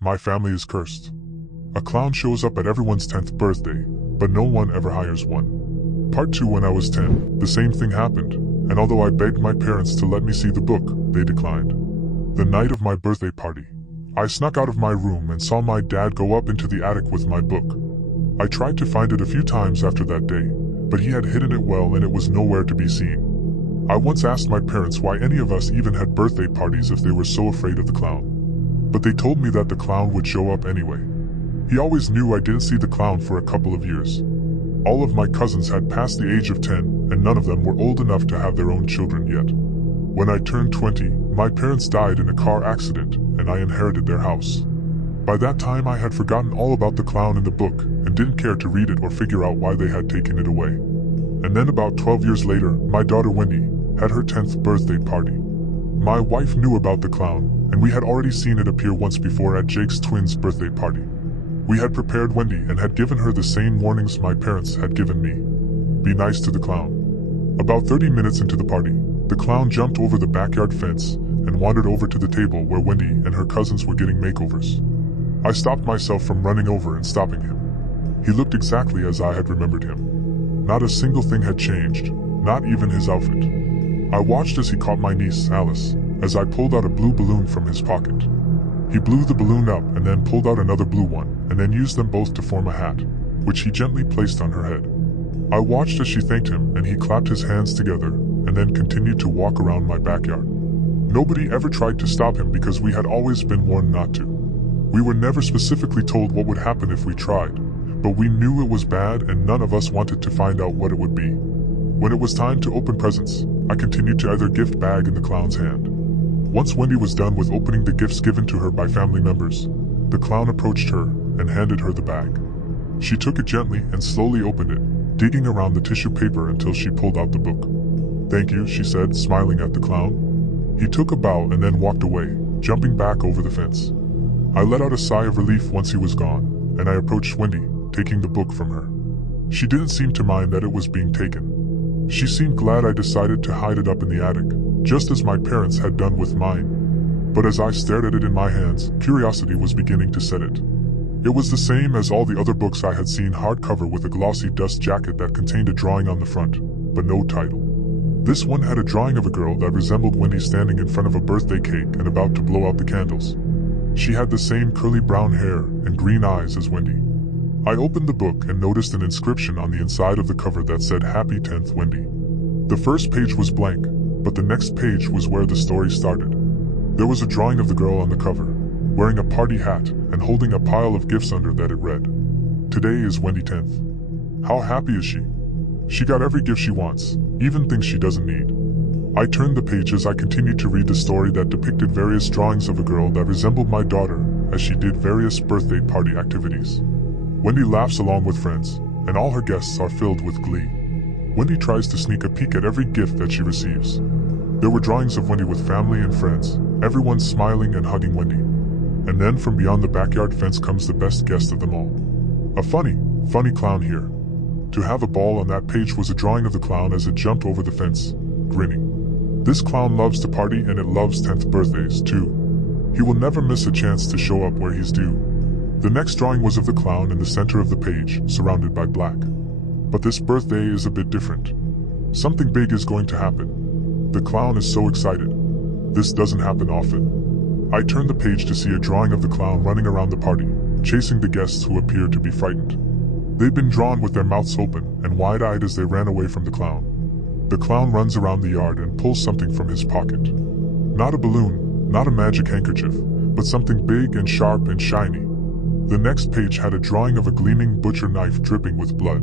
My family is cursed. A clown shows up at everyone's 10th birthday, but no one ever hires one. Part 2. When I was 10, the same thing happened, and although I begged my parents to let me see the book, they declined. The night of my birthday party, I snuck out of my room and saw my dad go up into the attic with my book. I tried to find it a few times after that day, but he had hidden it well and it was nowhere to be seen. I once asked my parents why any of us even had birthday parties if they were so afraid of the clown. But they told me that the clown would show up anyway. He always knew I didn't see the clown for a couple of years. All of my cousins had passed the age of 10, and none of them were old enough to have their own children yet. When I turned 20, my parents died in a car accident, and I inherited their house. By that time I had forgotten all about the clown in the book, and didn't care to read it or figure out why they had taken it away. And then about 12 years later, my daughter Wendy had her 10th birthday party. My wife knew about the clown, and we had already seen it appear once before at Jake's twins' birthday party. We had prepared Wendy and had given her the same warnings my parents had given me. Be nice to the clown. About 30 minutes into the party, the clown jumped over the backyard fence and wandered over to the table where Wendy and her cousins were getting makeovers. I stopped myself from running over and stopping him. He looked exactly as I had remembered him. Not a single thing had changed, not even his outfit. I watched as he caught my niece, Alice, as I pulled out a blue balloon from his pocket. He blew the balloon up and then pulled out another blue one, and then used them both to form a hat, which he gently placed on her head. I watched as she thanked him and he clapped his hands together, and then continued to walk around my backyard. Nobody ever tried to stop him because we had always been warned not to. We were never specifically told what would happen if we tried, but we knew it was bad and none of us wanted to find out what it would be. When it was time to open presents, I continued to either gift bag in the clown's hand. Once Wendy was done with opening the gifts given to her by family members, the clown approached her and handed her the bag. She took it gently and slowly opened it, digging around the tissue paper until she pulled out the book. "Thank you," she said, smiling at the clown. He took a bow and then walked away, jumping back over the fence. I let out a sigh of relief once he was gone, and I approached Wendy, taking the book from her. She didn't seem to mind that it was being taken. She seemed glad I decided to hide it up in the attic, just as my parents had done with mine. But as I stared at it in my hands, curiosity was beginning to set it. It was the same as all the other books I had seen, hardcover with a glossy dust jacket that contained a drawing on the front, but no title. This one had a drawing of a girl that resembled Wendy standing in front of a birthday cake and about to blow out the candles. She had the same curly brown hair and green eyes as Wendy. I opened the book and noticed an inscription on the inside of the cover that said "Happy 10th Wendy." The first page was blank, but the next page was where the story started. There was a drawing of the girl on the cover, wearing a party hat and holding a pile of gifts under that. It read, "Today is Wendy 10th. How happy is she? She got every gift she wants, even things she doesn't need." I turned the page as I continued to read the story that depicted various drawings of a girl that resembled my daughter as she did various birthday party activities. Wendy laughs along with friends, and all her guests are filled with glee. Wendy tries to sneak a peek at every gift that she receives. There were drawings of Wendy with family and friends, everyone smiling and hugging Wendy. And then from beyond the backyard fence comes the best guest of them all. A funny clown here. To have a ball on that page was a drawing of the clown as it jumped over the fence, grinning. This clown loves to party and it loves 10th birthdays too. He will never miss a chance to show up where he's due. The next drawing was of the clown in the center of the page, surrounded by black. But this birthday is a bit different. Something big is going to happen. The clown is so excited. This doesn't happen often. I turned the page to see a drawing of the clown running around the party, chasing the guests who appeared to be frightened. They'd been drawn with their mouths open and wide-eyed as they ran away from the clown. The clown runs around the yard and pulls something from his pocket. Not a balloon, not a magic handkerchief, but something big and sharp and shiny. The next page had a drawing of a gleaming butcher knife dripping with blood.